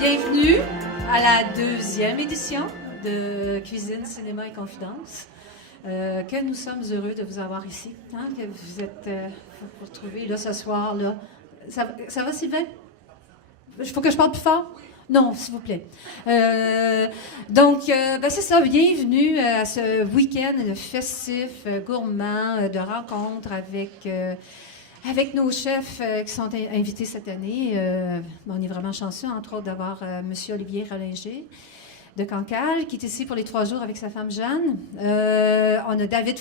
Bienvenue à la deuxième édition de Cuisine, Cinéma et Confidence. Que nous sommes heureux de vous avoir ici, hein, que vous êtes vous retrouvez là ce soir. Là. Ça va, Sylvain? Il faut que je parle plus fort? Non, s'il vous plaît. Donc, c'est ça, bienvenue à ce week-end festif, gourmand, de rencontres avec nos chefs qui sont invités cette année. On est vraiment chanceux, entre autres, d'avoir M. Olivier Rollinger de Cancale, qui est ici pour les 3 jours avec sa femme Jeanne. On a David,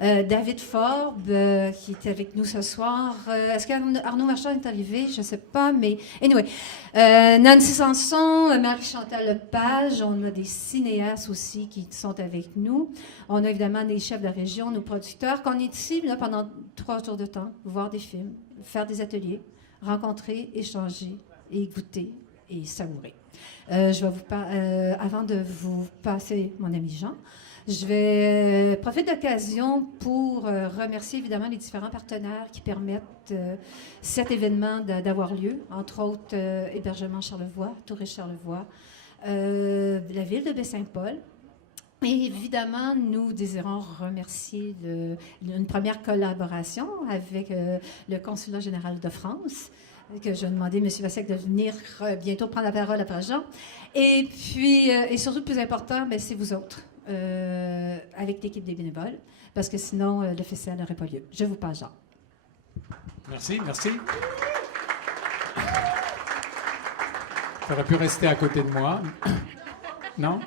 David Forbes, qui est avec nous ce soir. Est-ce qu'Arnaud Marchand est arrivé? Je ne sais pas, mais anyway. Nancy Sanson, Marie-Chantal Lepage, on a des cinéastes aussi qui sont avec nous. On a évidemment des chefs de la région, nos producteurs, qu'on est ici là, pendant 3 jours de temps, voir des films, faire des ateliers, rencontrer, échanger et goûter et savourer. Je vais avant de vous passer mon ami Jean, je vais profiter de l'occasion pour remercier évidemment les différents partenaires qui permettent cet événement d'avoir lieu, entre autres Hébergement Charlevoix, Tourisme Charlevoix, la ville de Baie-Saint-Paul. Et évidemment, nous désirons remercier une première collaboration avec le Consulat général de France, que je vais demander à M. Vassek de venir bientôt prendre la parole après Jean. Et puis, et surtout, le plus important, c'est vous autres, avec l'équipe des bénévoles, parce que sinon, le festival n'aurait pas lieu. Je vous passe, Jean. Merci. Tu aurais pu rester à côté de moi. Non?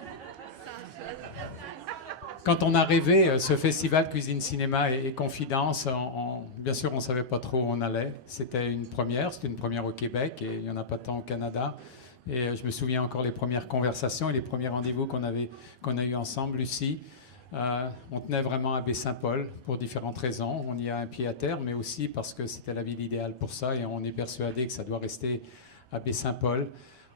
Quand on a rêvé ce festival Cuisine, Cinéma et Confidence en bien sûr, on ne savait pas trop où on allait. C'était une première au Québec et il n'y en a pas tant au Canada. Et je me souviens encore les premières conversations et les premiers rendez-vous qu'on a eu ensemble, Lucie. On tenait vraiment à Baie-Saint-Paul pour différentes raisons. On y a un pied à terre, mais aussi parce que c'était la ville idéale pour ça et on est persuadé que ça doit rester à Baie-Saint-Paul.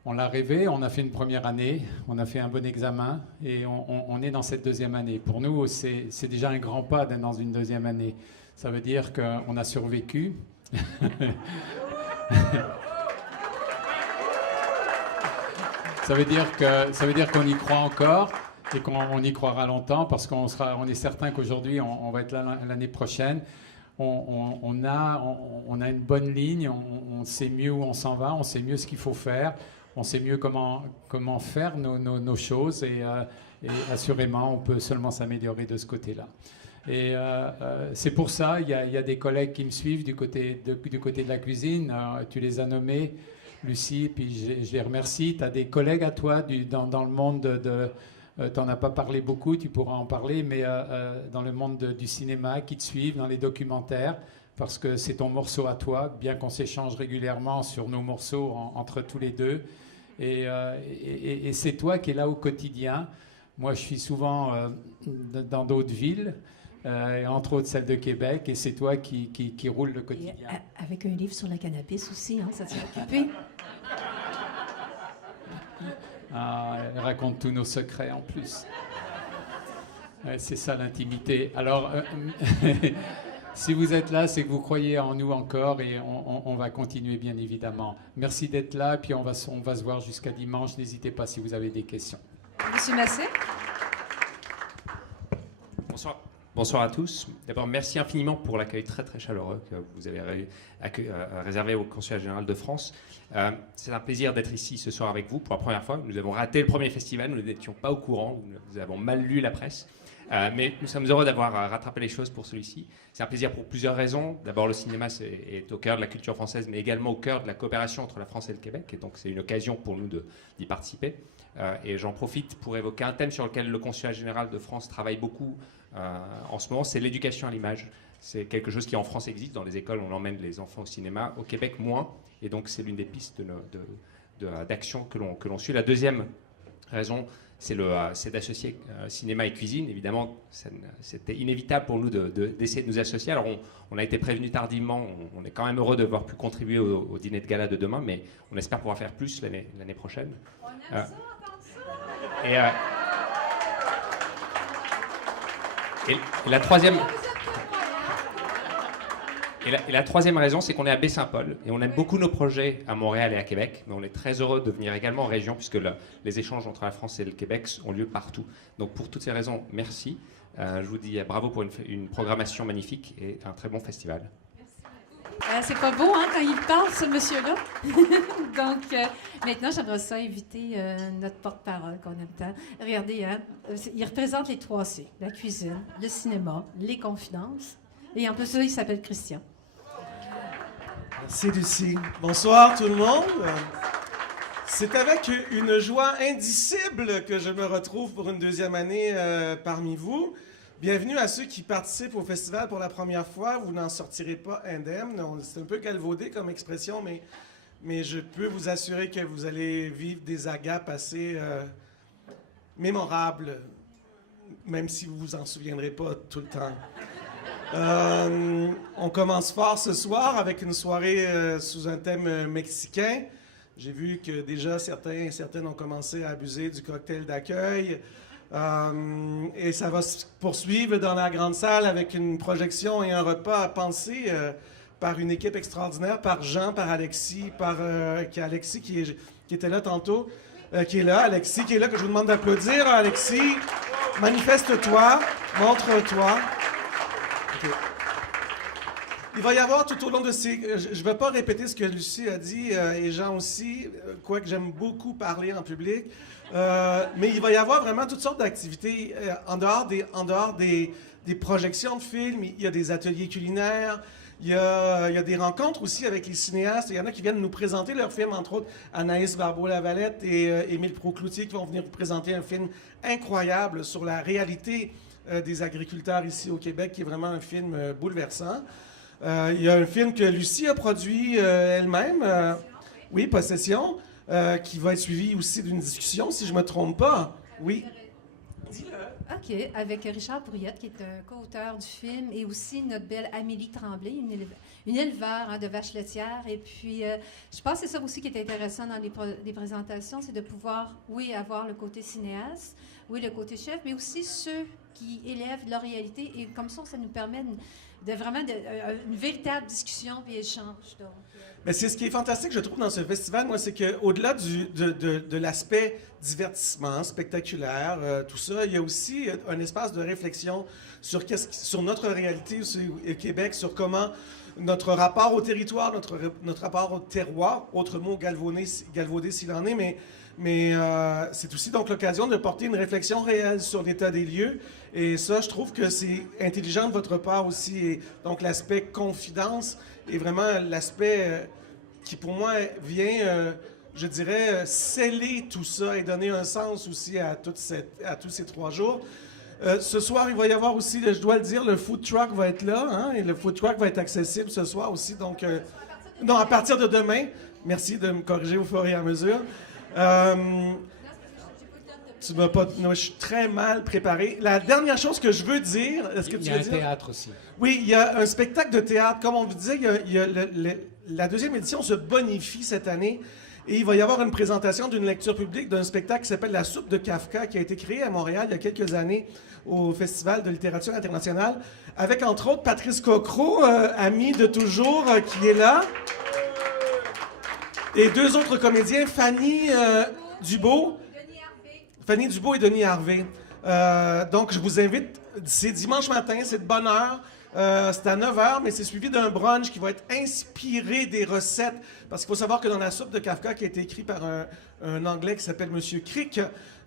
On l'a rêvé, on a fait une première année, on a fait un bon examen et on est dans cette deuxième année. Pour nous, c'est déjà un grand pas d'être dans une deuxième année. Ça veut dire qu'on a survécu. Ça veut dire qu'on y croit encore et qu'on y croira longtemps parce qu'on est certain qu'aujourd'hui, on va être là l'année prochaine. On a une bonne ligne, on sait mieux où on s'en va, on sait mieux ce qu'il faut faire, on sait mieux comment faire nos choses et assurément, on peut seulement s'améliorer de ce côté-là. Et c'est pour ça, il y a des collègues qui me suivent du côté de la cuisine, tu les as nommés, Lucie, puis je les remercie. Tu as des collègues à toi dans le monde tu n'en as pas parlé beaucoup, tu pourras en parler, mais dans le monde du cinéma qui te suivent, dans les documentaires, parce que c'est ton morceau à toi, bien qu'on s'échange régulièrement sur nos morceaux entre tous les deux. Et c'est toi qui es là au quotidien. Moi, je suis souvent dans d'autres villes, entre autres celle de Québec, et c'est toi qui roule le quotidien. Et avec un livre sur le cannabis aussi, hein, ça t'est occupé. Ah, elle raconte tous nos secrets en plus. Ouais, c'est ça l'intimité. Alors, si vous êtes là, c'est que vous croyez en nous encore et on va continuer bien évidemment. Merci d'être là, puis on va se voir jusqu'à dimanche. N'hésitez pas si vous avez des questions. Monsieur Massé. Bonsoir à tous. D'abord, merci infiniment pour l'accueil très très chaleureux que vous avez réservé au Consulat général de France. C'est un plaisir d'être ici ce soir avec vous pour la première fois. Nous avons raté le premier festival, nous n'étions pas au courant, nous avons mal lu la presse. Mais nous sommes heureux d'avoir rattrapé les choses pour celui-ci. C'est un plaisir pour plusieurs raisons. D'abord, le cinéma est au cœur de la culture française, mais également au cœur de la coopération entre la France et le Québec. Et donc, c'est une occasion pour nous d'y participer. Et j'en profite pour évoquer un thème sur lequel le Consulat général de France travaille beaucoup en ce moment, c'est l'éducation à l'image. C'est quelque chose qui en France existe. Dans les écoles, on emmène les enfants au cinéma. Au Québec, moins. Et donc, c'est l'une des pistes d'action que l'on suit. La deuxième raison, c'est d'associer cinéma et cuisine. Évidemment, c'était inévitable pour nous d'essayer de nous associer. Alors, on a été prévenus tardivement. On est quand même heureux d'avoir pu contribuer au dîner de gala de demain, mais on espère pouvoir faire plus l'année prochaine. On aime ça, entendre ça. Et la troisième raison, c'est qu'on est à Baie-Saint-Paul et on aime beaucoup nos projets à Montréal et à Québec, mais on est très heureux de venir également en région puisque les échanges entre la France et le Québec ont lieu partout. Donc pour toutes ces raisons, merci. Je vous dis bravo pour une programmation magnifique et un très bon festival. C'est pas beau, hein, quand il parle, ce monsieur-là. Donc, maintenant, j'aimerais ça inviter notre porte-parole qu'on aime tant. Regardez, hein, il représente les 3 C, la cuisine, le cinéma, les confidences. Et en plus, ça, il s'appelle Christian. Merci, Lucie. Bonsoir, tout le monde. C'est avec une joie indicible que je me retrouve pour une deuxième année parmi vous. Bienvenue à ceux qui participent au festival pour la première fois. Vous n'en sortirez pas indemne. C'est un peu galvaudé comme expression, mais je peux vous assurer que vous allez vivre des agapes assez mémorables, même si vous vous en souviendrez pas tout le temps. On commence fort ce soir avec une soirée sous un thème mexicain. J'ai vu que déjà certains et certaines ont commencé à abuser du cocktail d'accueil. Et ça va se poursuivre dans la grande salle avec une projection et un repas pensé par une équipe extraordinaire, par Jean, par Alexis, Alexis qui était là tantôt, qui est là, Alexis qui est là, que je vous demande d'applaudir. Alexis, manifeste-toi, montre-toi. Okay. Il va y avoir tout au long de ces... Je ne vais pas répéter ce que Lucie a dit, et Jean aussi, quoique j'aime beaucoup parler en public. Mais il va y avoir vraiment toutes sortes d'activités en dehors des projections de films. Il y a des ateliers culinaires, il y a des rencontres aussi avec les cinéastes. Il y en a qui viennent nous présenter leurs films, entre autres Anaïs Barbeau-Lavalette et Émile Procloutier qui vont venir vous présenter un film incroyable sur la réalité des agriculteurs ici au Québec, qui est vraiment un film bouleversant. Il y a un film que Lucie a produit elle-même, oui, Possession, qui va être suivi aussi d'une discussion, si je ne me trompe pas. Oui. OK, avec Richard Brouillette, qui est un co-auteur du film, et aussi notre belle Amélie Tremblay, une éleveur de vaches laitières. Et puis, je pense que c'est ça aussi qui est intéressant dans les présentations, c'est de pouvoir, oui, avoir le côté cinéaste, oui, le côté chef, mais aussi ceux qui élèvent leur réalité. Et comme ça nous permet de vraiment une véritable discussion et échange. Donc, mais c'est ce qui est fantastique, je trouve, dans ce festival, moi, c'est qu'au-delà de l'aspect divertissement, spectaculaire, tout ça, il y a aussi un espace de réflexion sur notre réalité au Québec, sur comment notre rapport au territoire, notre rapport au terroir, autre mot galvaudé s'il en est, mais c'est aussi donc l'occasion de porter une réflexion réelle sur l'état des lieux. Et ça, je trouve que c'est intelligent de votre part aussi. Et donc, l'aspect confidence est vraiment l'aspect qui, pour moi, vient, je dirais, sceller tout ça et donner un sens aussi à tous ces 3 jours. Ce soir, il va y avoir aussi, je dois le dire, le food truck va être là, hein, et le food truck va être accessible ce soir aussi. Donc, non, à partir de demain. Merci de me corriger au fur et à mesure. Tu m'as pas. Non, je suis très mal préparé. La dernière chose que je veux dire, est-ce que tu veux dire? Il y a un théâtre aussi. Oui, il y a un spectacle de théâtre. Comme on vous disait, la 2e édition se bonifie cette année. Et il va y avoir une présentation d'une lecture publique d'un spectacle qui s'appelle La soupe de Kafka, qui a été créé à Montréal il y a quelques années au Festival de littérature internationale, avec entre autres Patrice Cocro, ami de toujours, qui est là, et 2 autres comédiens, Fanny Dubo et Denis Harvey. Donc, je vous invite, c'est dimanche matin, c'est de bonne heure. C'est à 9h, mais c'est suivi d'un brunch qui va être inspiré des recettes. Parce qu'il faut savoir que dans la soupe de Kafka, qui a été écrit par un Anglais qui s'appelle Monsieur Crick,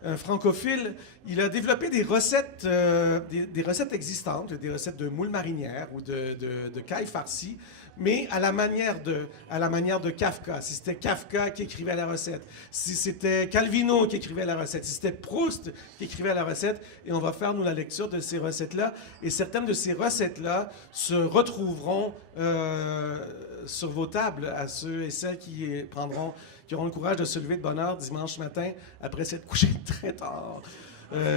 un francophile, il a développé des recettes, des recettes existantes, des recettes de moules marinières ou de caille farcie, mais à la manière de Kafka. Si c'était Kafka qui écrivait la recette, si c'était Calvino qui écrivait la recette, si c'était Proust qui écrivait la recette, et on va faire, nous, la lecture de ces recettes-là. Et certaines de ces recettes-là se retrouveront sur vos tables à ceux et celles qui auront le courage de se lever de bonne heure dimanche matin après s'être couché très tard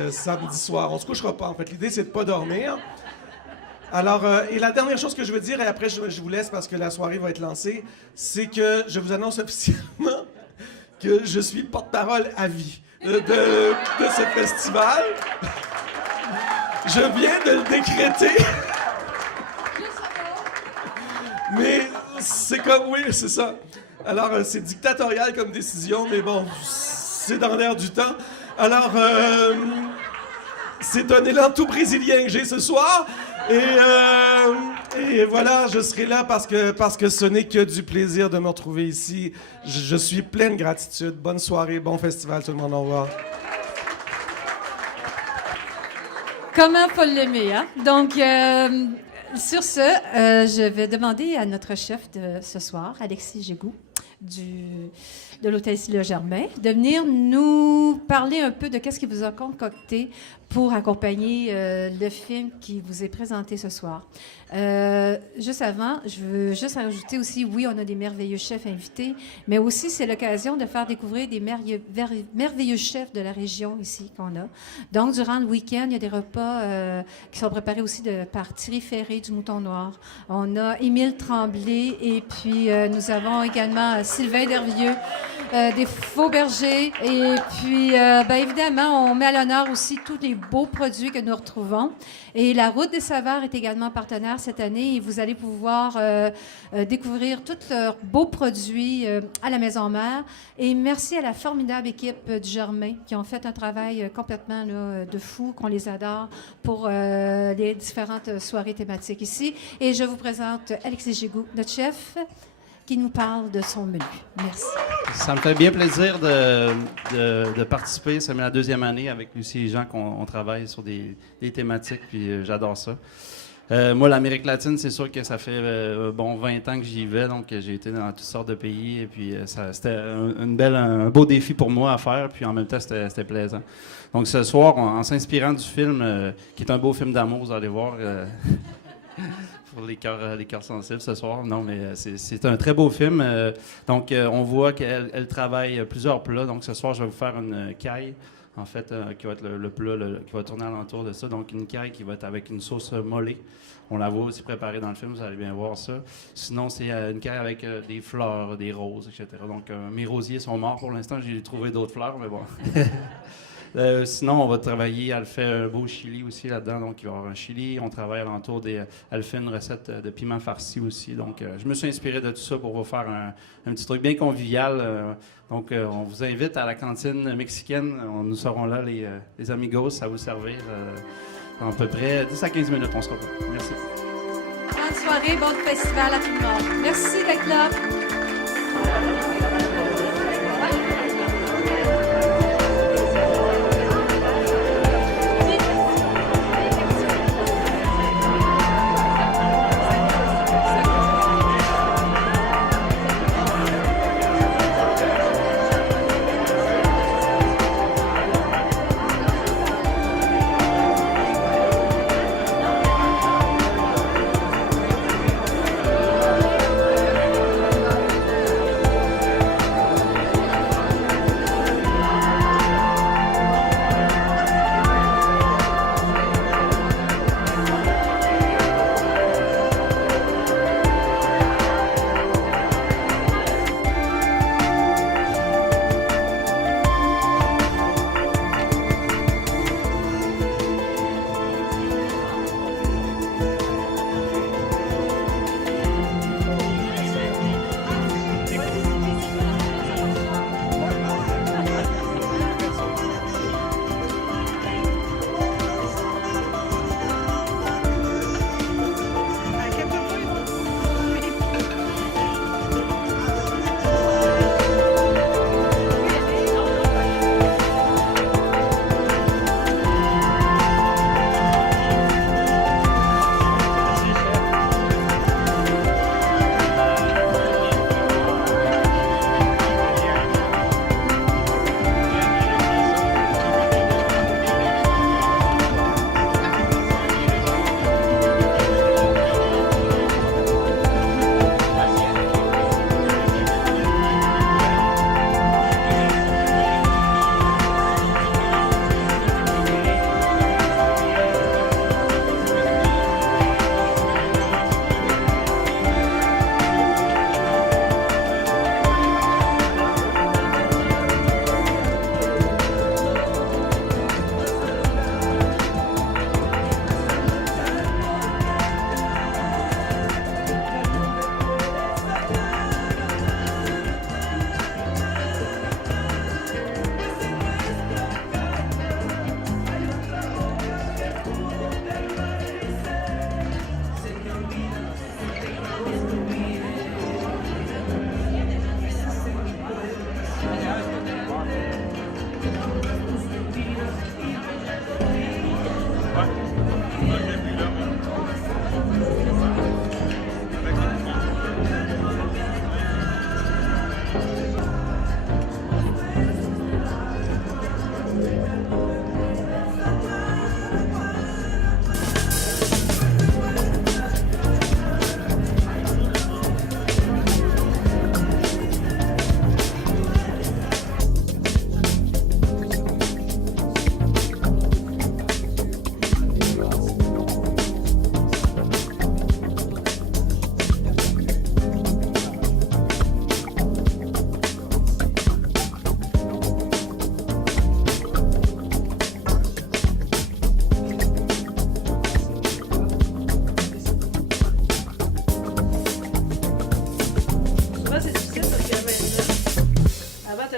samedi soir. On se couchera pas, en fait. L'idée, c'est de pas dormir. Alors, et la dernière chose que je veux dire, et après je vous laisse parce que la soirée va être lancée, c'est que je vous annonce officiellement que je suis le porte-parole à vie de ce festival. Je viens de le décréter. Mais c'est comme, oui, c'est ça. Alors, c'est dictatorial comme décision, mais bon, c'est dans l'air du temps. Alors, c'est un élan tout brésilien que j'ai ce soir. Et voilà, je serai là parce que ce n'est que du plaisir de me retrouver ici. Je suis plein de gratitude. Bonne soirée, bon festival, tout le monde. Au revoir. comment pas l'aimer, hein? Donc, sur ce, je vais demander à notre chef de ce soir, Alexis Gégou, de l'Hôtel Le Germain, de venir nous parler un peu de qu'est-ce qu'il vous a concocté pour accompagner le film qui vous est présenté ce soir. Juste avant, je veux juste ajouter aussi, oui, on a des merveilleux chefs invités, mais aussi c'est l'occasion de faire découvrir des merveilleux chefs de la région ici qu'on a. Donc, durant le week-end, il y a des repas qui sont préparés aussi par Thierry Ferré du Mouton Noir. On a Émile Tremblay et puis nous avons également Sylvain Dervieux des Faux Bergers. Et puis, bien évidemment, on met à l'honneur aussi tous les beaux produits que nous retrouvons. Et la Route des Saveurs est également partenaire cette année et vous allez pouvoir découvrir tous leurs beaux produits à la Maison Mère. Et merci à la formidable équipe du Germain qui ont fait un travail complètement là, de fou, qu'on les adore pour les différentes soirées thématiques ici. Et je vous présente Alexis Gégou, notre chef, qui nous parle de son menu. Merci. Ça me fait bien plaisir de participer. Ça met la deuxième année avec Lucie et Jean qu'on travaille sur des thématiques, puis j'adore ça. Moi, l'Amérique latine, c'est sûr que ça fait 20 ans que j'y vais, donc j'ai été dans toutes sortes de pays, et puis c'était un beau défi pour moi à faire, puis en même temps, c'était plaisant. Donc ce soir, en s'inspirant du film, qui est un beau film d'amour, vous allez voir... pour les cœurs sensibles ce soir. Non, mais c'est un très beau film. Donc, on voit qu'elle travaille plusieurs plats. Donc, ce soir, je vais vous faire une caille, en fait, qui va être le plat qui va tourner alentour de ça. Donc, une caille qui va être avec une sauce mollet. On la voit aussi préparée dans le film, vous allez bien voir ça. Sinon, c'est une caille avec des fleurs, des roses, etc. Donc, mes rosiers sont morts pour l'instant. J'ai trouvé d'autres fleurs, mais bon. Sinon, on va travailler. Elle fait un beau chili aussi là-dedans. Donc, il va y avoir un chili. On travaille alentour elle fait une recette de piment farci aussi. Donc, je me suis inspiré de tout ça pour vous faire un petit truc bien convivial. Donc, on vous invite à la cantine mexicaine. Nous serons là, les amigos, à vous servir. En à peu près 10 à 15 minutes, on se retrouve. Merci. Bonne soirée, bon festival à tout le monde. Merci d'être là.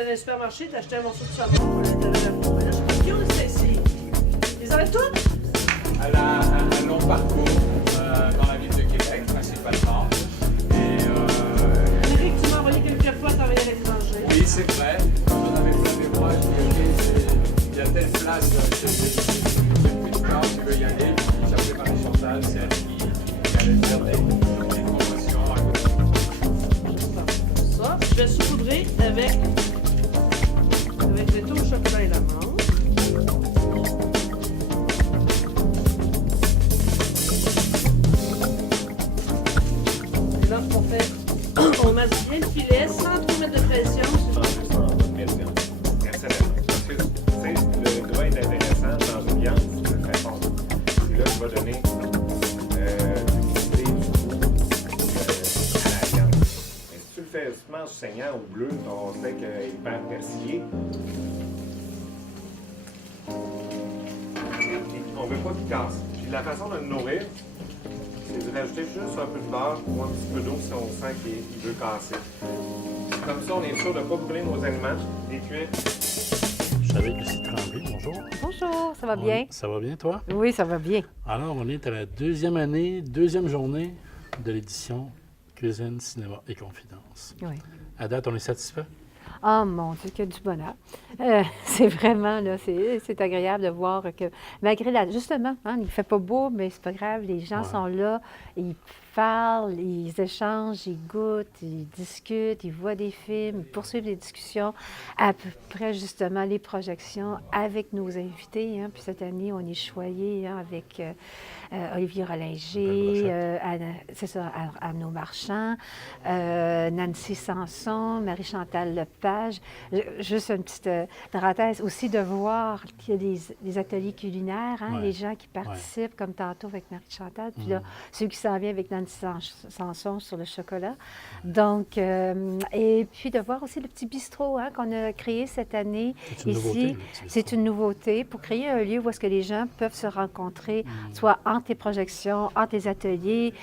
dans un supermarché, t'achetais un morceau de savon, t'avais la peau. Là, je suis dit, ici. Ils avaient toutes? Elle a un long parcours dans la ville de Québec, principalement. Eric, tu m'as envoyé quelques fois travailler à l'étranger. Oui, c'est vrai. Quand j'en avais plein les bras, je dis, OK, il y a telle place, j'ai plus de temps, tu veux y aller. Puis j'appelais Marie-Chantal, c'est elle qui allait faire des promotions à côté. Ça, je vais saupoudrer avec le tout au chocolat et l'amande. choisis bien le filet sans trop mettre de pression. Excellent. Parce que, tu sais, le doigt est intéressant dans une viande, c'est très fort. Et là, tu vas donner du goût à la viande. Mais si tu le fais seulement saignant ou bleu, ton steak est hyper persillé. On ne veut pas qu'il casse. Puis la façon de le nourrir, c'est de rajouter juste un peu de beurre ou un petit peu d'eau si on sent qu'il veut casser. Comme ça, on est sûr de ne pas brûler nos aliments. Les cuits. Je suis avec Lucie Tremblay. Bonjour. Bonjour, ça va bien? Ça va bien, toi? Oui, ça va bien. Alors, on est à la deuxième année, deuxième journée de l'édition Cuisine, Cinéma et Confidences. Oui. À date, on est satisfait? Oh mon Dieu, que du bonheur. C'est vraiment, là, c'est agréable de voir que, malgré justement, hein, il ne fait pas beau, mais c'est pas grave, les gens sont là, ils parlent, ils échangent, ils goûtent, ils discutent, ils voient des films, ils poursuivent des discussions après, justement, les projections avec nos invités. Hein. Puis cette année, on est choyés hein, avec Olivier Rollinger, c'est ça, Arnaud Marchand, Nancy Sanson, Marie-Chantal Lepage. Juste une petite parenthèse aussi de voir qu'il y a des ateliers culinaires, hein, les gens qui participent, comme tantôt avec Marie-Chantal, puis là, ceux qui s'en viennent avec Nancy Sanson sur le chocolat. Donc, et puis de voir aussi le petit bistrot hein, qu'on a créé cette année ici. C'est une nouveauté pour créer un lieu où est-ce que les gens peuvent se rencontrer, soit entre les projections, entre les ateliers,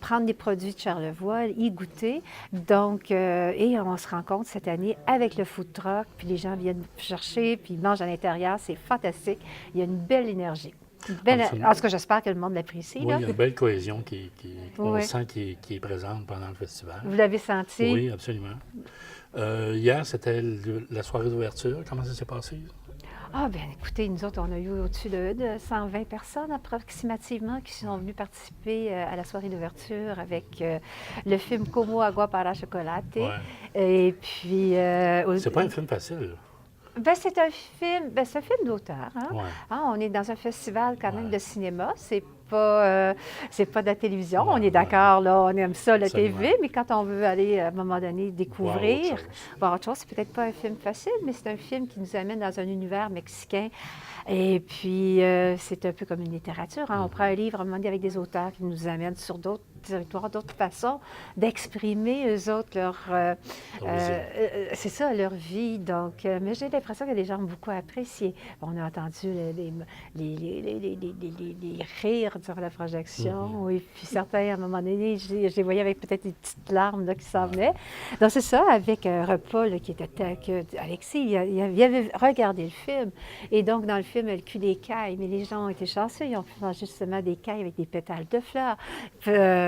prendre des produits de Charlevoix, y goûter. Donc, et on se rencontre cette année avec le food truck, puis les gens viennent chercher, puis ils mangent à l'intérieur. C'est fantastique. Il y a une belle énergie. En tout cas, j'espère que le monde l'apprécie. Oui, là. il y a une belle cohésion qu'on sent qui est présente pendant le festival. Vous l'avez senti? Oui, absolument. Hier, c'était la soirée d'ouverture. Comment ça s'est passé? Ah, bien, écoutez, nous autres, on a eu au-dessus de 120 personnes approximativement qui sont venues participer à la soirée d'ouverture avec le film Como Agua para Chocolate. Ouais. Et puis... C'est pas un film facile. Ben, c'est un film d'auteur. Hein? Ouais. Ah, on est dans un festival quand même de cinéma. C'est pas de la télévision. On est d'accord, là, on aime ça, la TV, mais quand on veut aller, à un moment donné, découvrir, voir autre chose, c'est peut-être pas un film facile, mais c'est un film qui nous amène dans un univers mexicain. Et puis, c'est un peu comme une littérature. Hein? On prend un livre, à un moment donné, avec des auteurs qui nous amènent sur d'autres territoires, d'autres façons d'exprimer, eux autres, c'est ça, leur vie. Donc, mais j'ai l'impression que les gens ont beaucoup apprécié. On a entendu les rires durant la projection. Et puis, certains, à un moment donné, je les voyais avec peut-être des petites larmes là, qui s'en venaient. Donc, c'est ça, avec un repas là, qui était Alexis, il avait regardé le film. Et donc, dans le film, elle cuit des cailles. Mais les gens ont été chanceux. Ils ont pu manger justement des cailles avec des pétales de fleurs.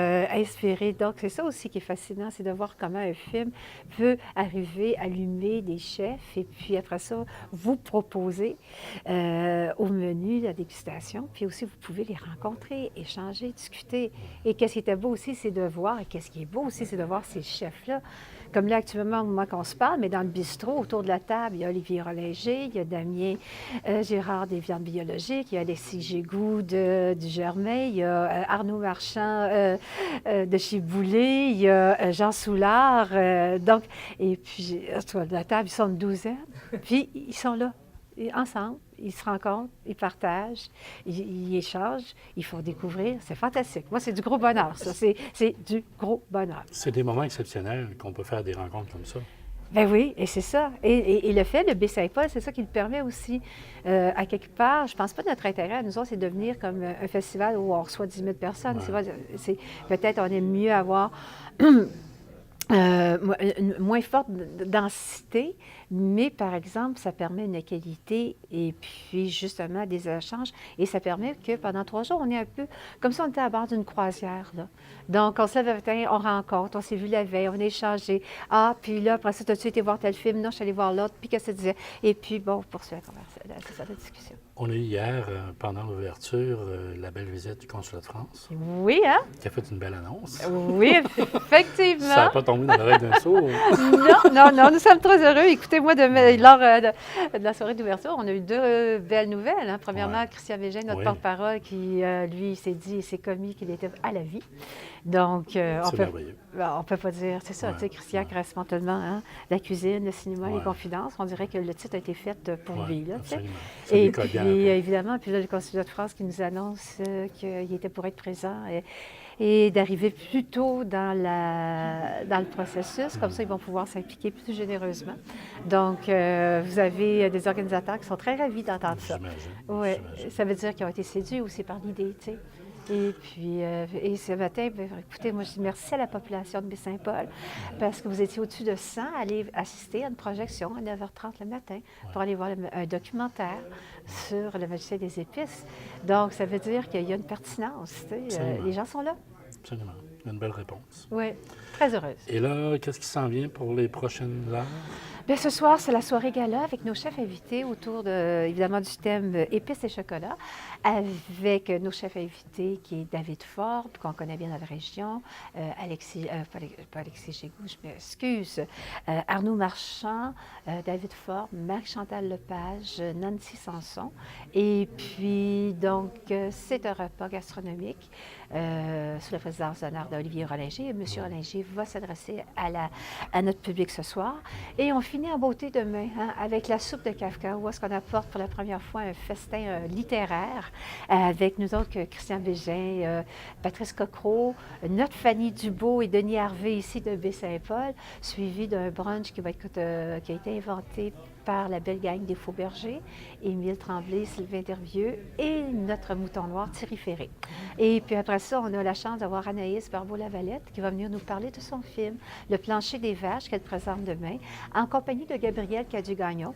Inspiré. Donc, c'est ça aussi qui est fascinant, c'est de voir comment un film peut arriver, allumer des chefs et puis après ça, vous proposer au menu la dégustation. Puis aussi, vous pouvez les rencontrer, échanger, discuter. Et qu'est-ce qui était beau aussi, c'est de voir, et qu'est-ce qui est beau aussi, c'est de voir ces chefs-là. Comme là, actuellement, au moment qu'on se parle, mais dans le bistrot, autour de la table, il y a Olivier Rollinger, il y a Damien Gérard des viandes biologiques, il y a Alexis Gégou du Germain, il y a Arnaud Marchand de chez Boulay, il y a Jean Soulard. Donc, et puis, autour de la table, ils sont une douzaine. Puis, ils sont là, ensemble. Ils se rencontrent, ils partagent, ils échangent, ils font découvrir. C'est fantastique. Moi, c'est du gros bonheur, ça. C'est du gros bonheur. C'est des moments exceptionnels qu'on peut faire des rencontres comme ça. Ben oui, et c'est ça. Et le fait, le Baie-Saint-Paul, c'est ça qui le permet aussi. À quelque part, je pense pas que notre intérêt à nous autres, c'est de devenir comme un festival où on reçoit 10 000 personnes. Ouais. Peut-être on aime mieux avoir une moins forte densité, mais par exemple, ça permet une qualité et puis justement des échanges. Et ça permet que pendant 3 jours, on est un peu comme si on était à bord d'une croisière. Là. Donc, on se lève le matin, on rencontre, on s'est vu la veille, on a échangé. Ah, puis là, après ça, as-tu été voir tel film? Non, je suis allée voir l'autre. Puis qu'est-ce que ça disait? Et puis, bon, on poursuit la conversation, c'est ça la discussion. On a eu hier, pendant l'ouverture, la belle visite du Consulat de France. Oui, hein? Qui a fait une belle annonce. Oui, effectivement. Ça n'a pas tombé dans l'oreille d'un sourd. Non, nous sommes très heureux. Écoutez-moi, lors de la soirée d'ouverture, on a eu 2 belles nouvelles. Hein. Premièrement, Christian Végin, notre porte-parole, qui, lui, s'est commis qu'il était à la vie. Donc, C'est merveilleux. on peut pas dire, c'est ça, Ouais, tu sais, Christian ouais. correspond tellement, hein, la cuisine, le cinéma, les Ouais. confidences. On dirait que le titre a été fait pour Ouais, lui, là, tu sais. absolument. Ça Et lui colle puis, bien à la peau. évidemment, puis là, le consulat de France qui nous annonce qu'il était pour être présent et d'arriver plus tôt dans le processus. Comme ça, ils vont pouvoir s'impliquer plus généreusement. Donc, vous avez des organisateurs qui sont très ravis d'entendre ça. J'imagine. Oui, J'imagine. ça veut dire qu'ils ont été séduits aussi par l'idée, tu sais. Et puis, et ce matin, ben, écoutez, moi, je dis merci à la population de Baie-Saint-Paul parce que vous étiez au-dessus de 100 à aller assister à une projection à 9h30 le matin pour aller voir un documentaire sur le magicien des épices. Donc, ça veut dire qu'il y a une pertinence, tu sais. Absolument. Les gens sont là. Absolument. Une belle réponse. Oui, très heureuse. Et là, qu'est-ce qui s'en vient pour les prochaines heures? Bien, ce soir, c'est la soirée gala avec nos chefs invités autour, évidemment, du thème épices et chocolat, avec nos chefs invités qui est David Forbes, qu'on connaît bien dans la région, pas Alexis Gégou, je m'excuse, Arnaud Marchand, David Forbes, Marie-Chantal Lepage, Nancy Sanson. Et puis, donc, c'est un repas gastronomique sous la présidence d'honneur d'Olivier Rollinger. Et M. Rollinger va s'adresser à notre public ce soir. Et on finit en beauté demain avec la soupe de Kafka, où est-ce qu'on apporte pour la première fois un festin littéraire avec nous autres, Christian Bégin, Patrice Cocro, notre Fanny Dubois et Denis Harvey ici de Baie-Saint-Paul, suivi d'un brunch qui a été inventé par la belle gang des Faux-Bergers, Émile Tremblay, Sylvain Dervieux et notre mouton noir Thierry Ferré. Et puis après ça, on a la chance d'avoir Anaïs Barbeau-Lavalette qui va venir nous parler de son film « Le plancher des vaches » qu'elle présente demain, en compagnie de Gabriel Cadu-Gagnon,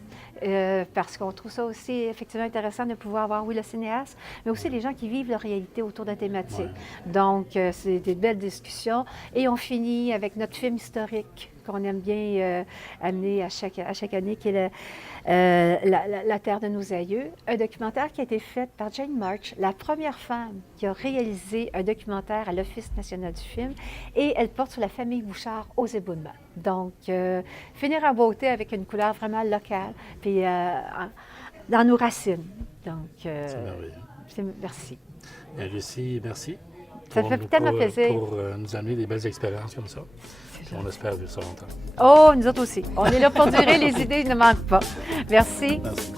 parce qu'on trouve ça aussi effectivement intéressant de pouvoir avoir, oui, le cinéaste, mais aussi les gens qui vivent leur réalité autour de la thématique. Ouais. Donc, c'est des belles discussions. Et on finit avec notre film historique qu'on aime bien amener à chaque année, qui est la Terre de nos aïeux, un documentaire qui a été fait par Jane March, la première femme qui a réalisé un documentaire à l'Office national du film, et elle porte sur la famille Bouchard aux éboulements. Donc, finir en beauté avec une couleur vraiment locale, puis dans nos racines. Donc, C'est merveilleux. merci. Et Lucie, merci. Ça fait tellement plaisir. Pour nous amener des belles expériences comme ça. On espère vivre ça longtemps. Oh, nous autres aussi. On est là pour durer, les idées ne manquent pas. Merci. Merci.